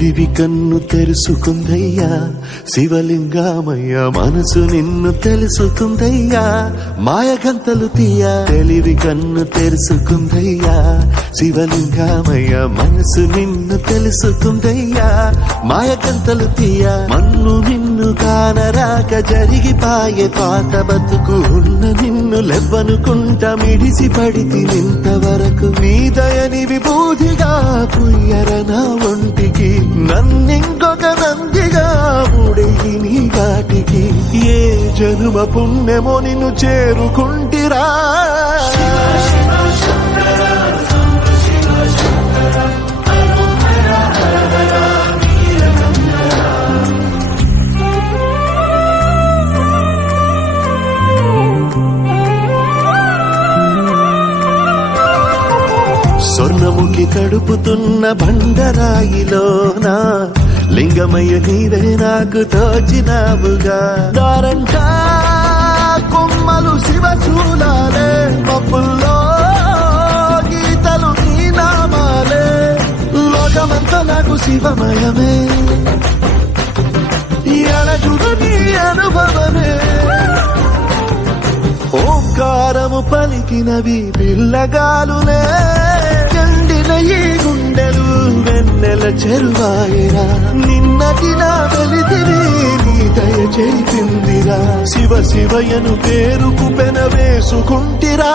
తెలివి కన్ను తెరుసుకుందయ్యా శివలింగమయ్య మనసు నిన్ను తెలుసుకుందయ్యా మాయగంతలు తీయ తెలివి కన్ను తెరుసుకుందయ్యా శివలింగమయ్య మనసు నిన్ను తెలుసుకుందయ్యా మాయగంతలు తీయ మన్ను నిన్ను కానరాక జరిగిపాయే పాత బతుకు ఉన్న నిన్ను లెవ్వనుకుంటా మిడిసి పడితి నింతవరకు నీ దయని విభూతిగా పుయ్యర నా ఒంటికి నన్నింకొక నందిగా ముడిగి నీ కాటికి ఏ జనుమ పుణ్యమో నిన్ను చేరుకుంటిరా స్వర్ణముఖి తడుపుతున్న బండరాయిలోనా లింగమయ్య నీవే నాకు తోచినావుగా దారంటా కొమ్మలు శివచూలాలే మబ్బుల్లో గీతలు నీ నామాలే లోకమంతా నాకు శివమయమే ఎడజుడు నీ అనుభవమే ఓంకారము పలికినవి పిల్లగాలునే ఎండిన ఈ గుండెలు వెన్నెల చెరువాయరా నిన్నటి నా వెలితిని నీ దయ చేపిందిరా శివ శివయను పేరుకు పెన వేసుకుంటిరా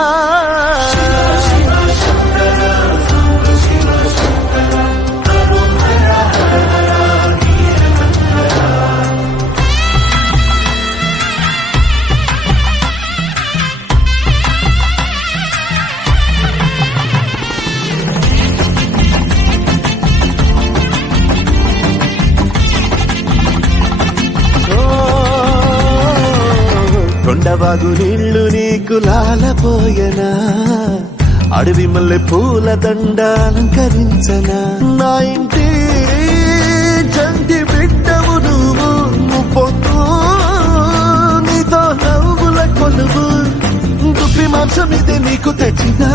కొండవాగు నీళ్లు నీకు లాలపోయనా అడవి మల్లె పూల దండ అలంకరించనా నా ఇంటి చంటి బిడ్డవు నువ్వు ముప్పొద్దు నీతో నవ్వుల కొలువు దుప్పి మాంసం ఇది నీకు తెచ్చినా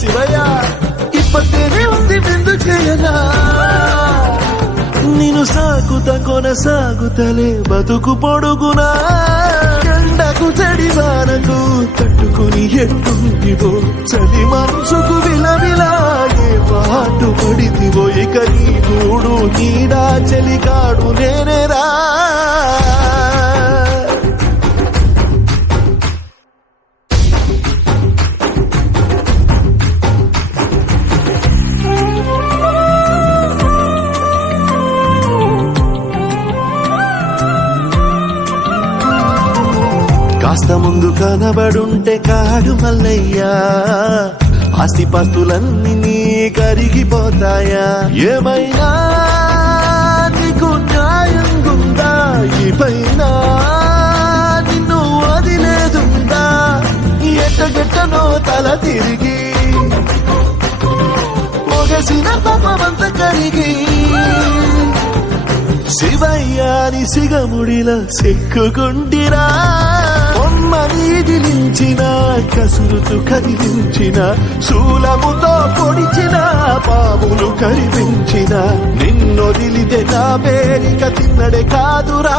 శివయ్య ఇప్పటికే ఉంది విందు చేయనా నిన్ను సాగుతా కొనసాగుతలే బతుకు పొడుగునా ఎండకు చడివానకు తట్టుకుని ఎట్టుంటివో చలి మనసుకు విలవిలాగే పాటు పడితివో ఇక నీ గూడు నీడా చలికాడు నేనేరా కాస్త ముందు కనబడుంటే కాడు మల్లయ్యా ఆస్తిపాస్తులన్నీ నీ కరిగిపోతాయా ఏమైనా నీకు న్యాయం గుందా ఈ పైన నిన్ను వదిలేదుందా ఎట్టగెట్టనో తల తిరిగి పొగసిన పాపమంత కరిగి శివయ్యాని సిగముడిలో సిక్కుకుంటిరా నీదిలించిన కసురుతూ కదిలించిన శూలముతో పొడిచిన పాములు కరిపించిన నిన్నొదిలితే నా పేరిక తిన్నడే కాదురా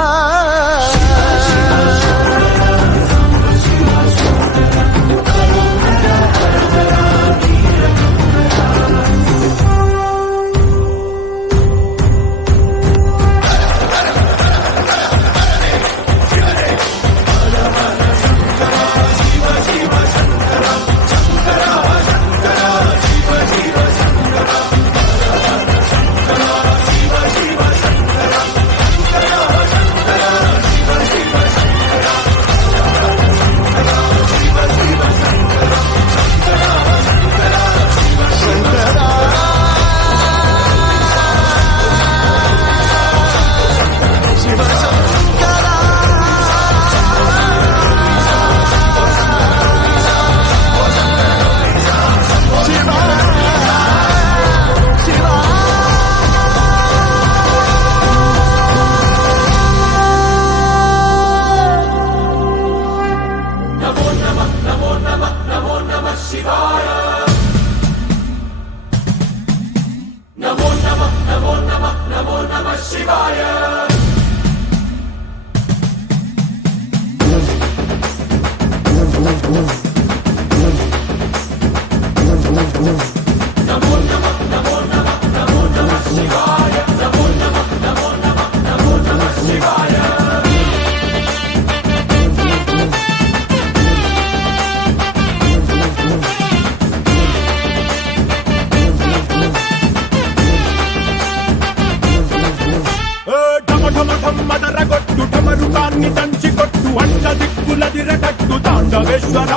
తాండవేశ్వర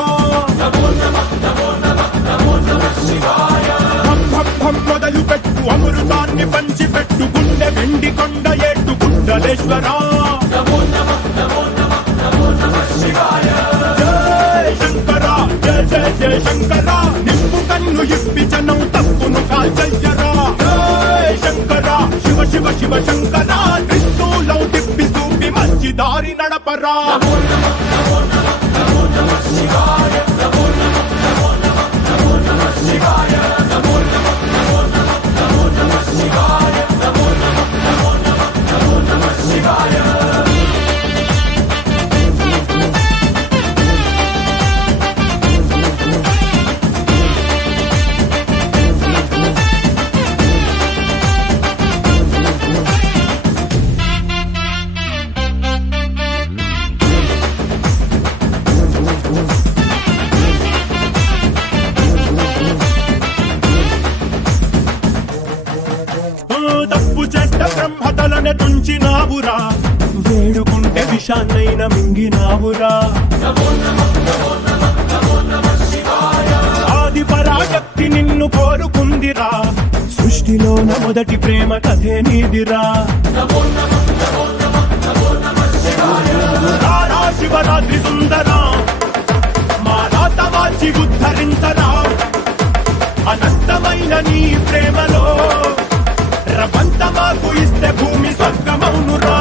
మొదలు పెట్టు అమృతాన్ని పంచి పెట్టు గుండె వెండి కొండ ఏటు గుండలేశ్వర జయ శంకర జయ జయ జయ శంకర నిప్పు కన్ను ఇప్పి జనం తప్పును కాల్చయ్యరా జయ శంకర శివ శివ శివ శంకర త్రిశూలం తిప్పి చూపి మంచి దారి నడపరా తప్పు చేస్తే బ్రహ్మతలనే తుంచినావురా వేడుకుంటే విషాన్నైన మింగినావురా ఆది పరాశక్తి నిన్ను కోరుకుందిరా సృష్టిలోన మొదటి ప్రేమ కథే నీదిరా రారా శివరాత్రి సుందరా మా రాత మార్చి ఉద్ధరించరా అనంతమైన నీ ప్రేమలో రవంత మాకు ఇస్తే భూమి స్వర్గమౌనురా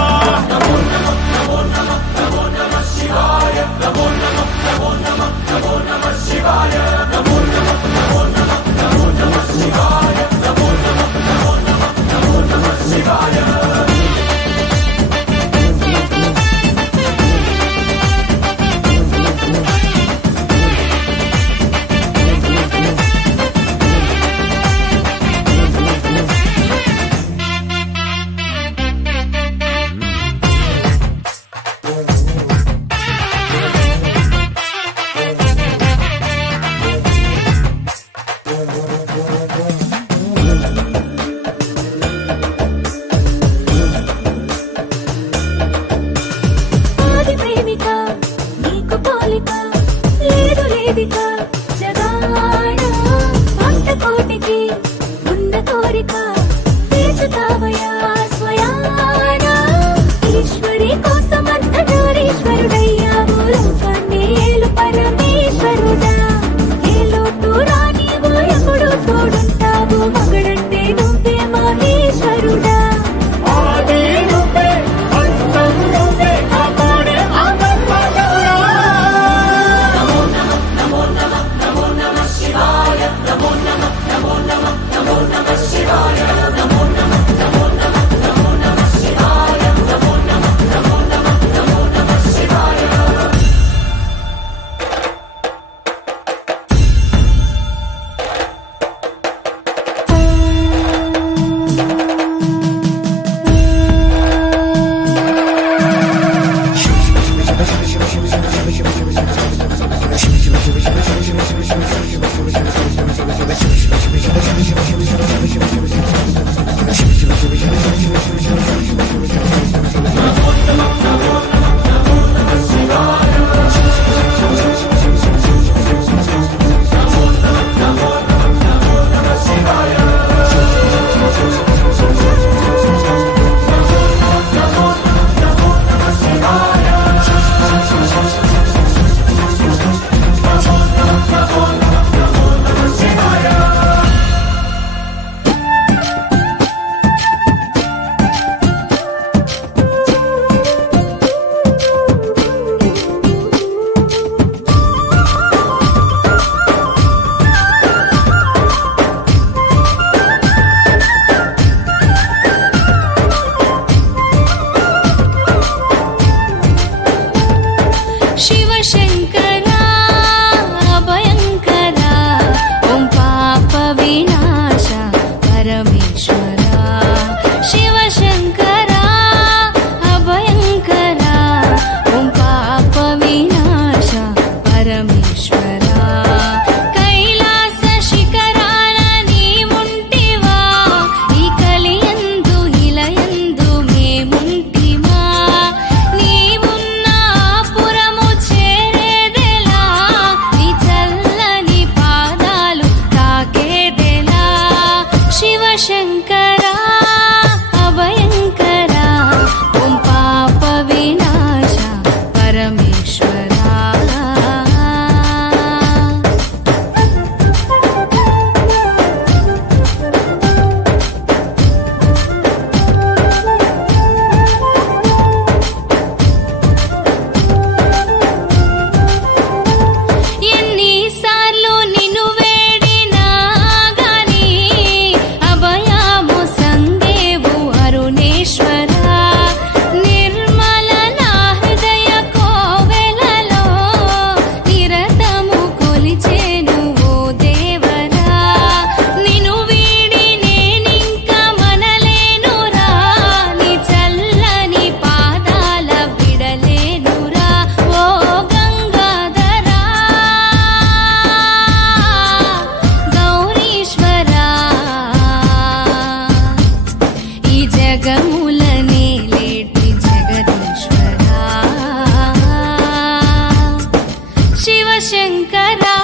శివశంకరా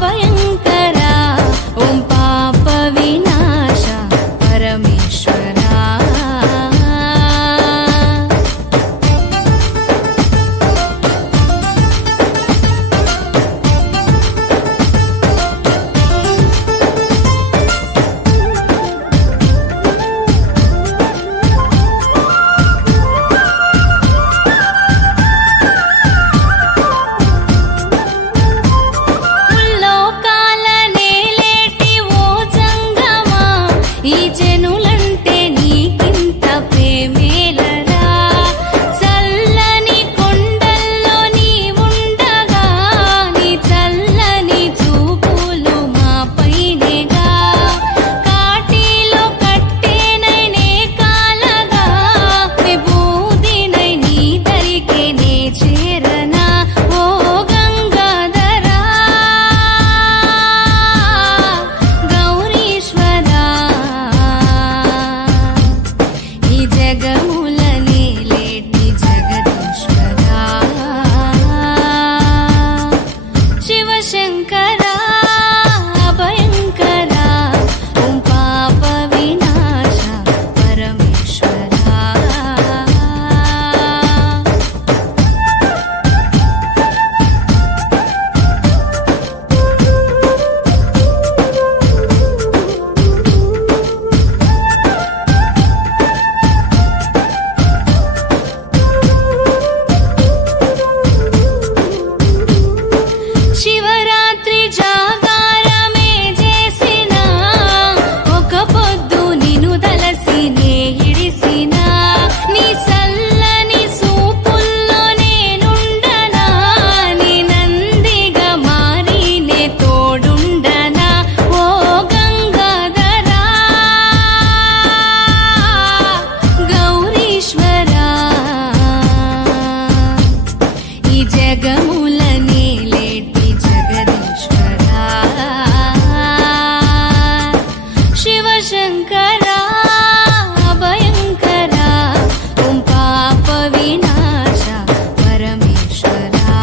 భయంకరా ఓం పాప వినాశ పరమేశ్వరా ముల్లోకాల నేలేటి ఓ జంగమా ఈ జనులంటే నీకింత ప్రేమేలరా చల్లని కొండల్లో నీ ఉండగా నీ చల్లని చూపులు మా పైనేగా కాటిలో కట్టేనైనే కాలగా విభూదినై నీ దరికే నే చేరనా ఓ గంగాధరా గౌరీశ్వరా ఈ జగముల నేలేటి జగదీశ్వరా శివశంకరా భయంకరా ఓం పాప వినాశ పరమేశ్వరా శివరాత్రి జాగారమే చేసిన ఒక పొద్దు నిన్ను దలసి నే ఇడిసిన నీ చల్లని సూపుల్లో నేనుండనా నీ నందిగా మారి నే తోడుండనా ఓ గంగాధరా గౌరీశ్వరా ఈ జగముల నేలేటి జగదీశ్వరా శివశంకరా భయంకరా ఓం పాప వినాశ పరమేశ్వరా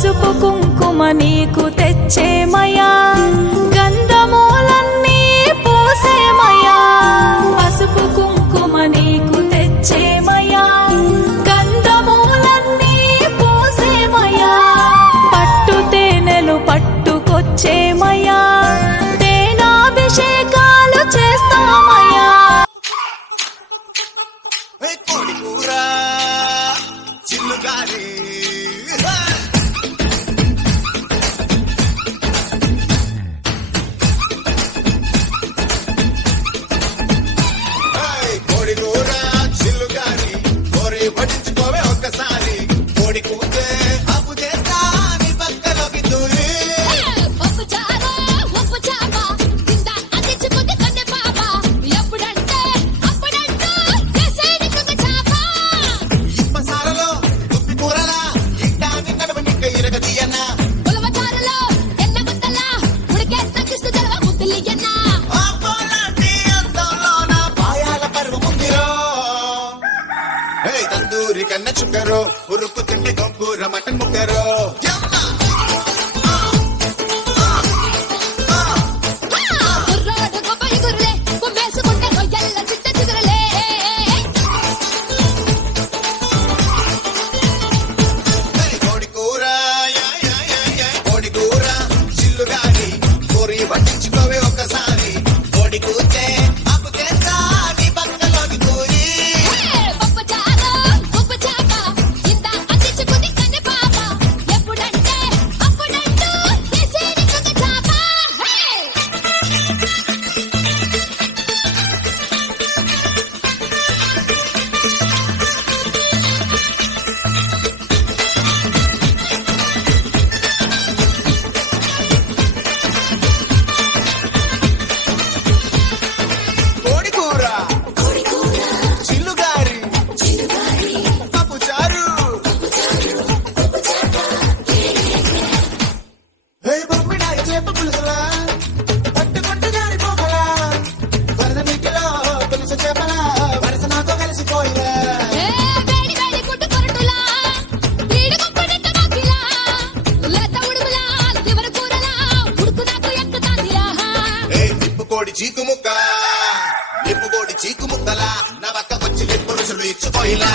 పసుపు కుంకుమ నీకు తెచ్చేమయ్యా గంధమూలన్నీ పూసేమయ్యా పసుపు కుంకుమ నీకు తెచ్చేమయ్యా గంధమూలన్నీ పూసేమయ్యా పట్టు తేనెలు పట్టుకొచ్చేమయ్యా తేనాభిషేకాలు చేస్తామయ్యా కోడి కూర చిల్లుగారి కోడి కూర చిల్లుగారి కోరి పట్టించుకోవే ఒక్కసారి కోడి కూతే అప్పు చేస్తా నీ పక్కలోకి దూరి ఉప్పు చారు ఉప్పు చాప కింద అందించుకుంది కన్నె పాప ఎప్పుడంటే అప్పుడంటూ చేసేది కుక్క చాప మసాలలో ఉప్పి కూరలా ఇంటాన్ని నడుమ నిక్క ఇరగ తీయన్నా ఉలవ చారులో ఎన్న ముద్దల ఉడికే తగ్గిస్తూ జలవ ముద్దలియన్నా ఆపోలాంటి అందంలో నా పాయాల పరువు ముంగిరో తందూరి కన్న చుక్కరో ఉరుకు తిండి గొంగూర మటన్ ముక్కరో గుర్రాడు గొప్పయి గుర్రె గుమ్మేసుకుంటే రొయ్యల్ల చిట్ట చిగురలే కోడి కూర కోడి కూర చిల్లుగాని కోరి పట్టించుకోవే ఒక్కసారి కోడి కూతే అప్పు చేస్తా నీ పక్కలోకి దూరి పప్పు చారు ఉప్పు చాప కింద అందించుకుంది కన్నె పాప ఎప్పుడంటే అప్పుడంటూ చేసేది కుక్క చాప కోడి కూర చిల్లుగారి పప్పు చారు బొమ్మిడాయి చేప పులుసులా పట్టుకుంటే జారి పోకలా వరద నీటిలో పులుసు చేపలా వరస నాతో కలిసిపోయిరా వేడి వేడి గుడ్డు కొరటులా ఈడు గొప్పడెక్క మాకిలా లేత ఉడుములా లివర్ కూరలా ఉడుకు నాకు ఎక్కుతాందిరా నిప్పుకోడి చీకు ముక్క నిప్పుకోడి చీకు ముక్కలా నా పక్క వచ్చి పురుషులు ఇచ్చిపోయిలా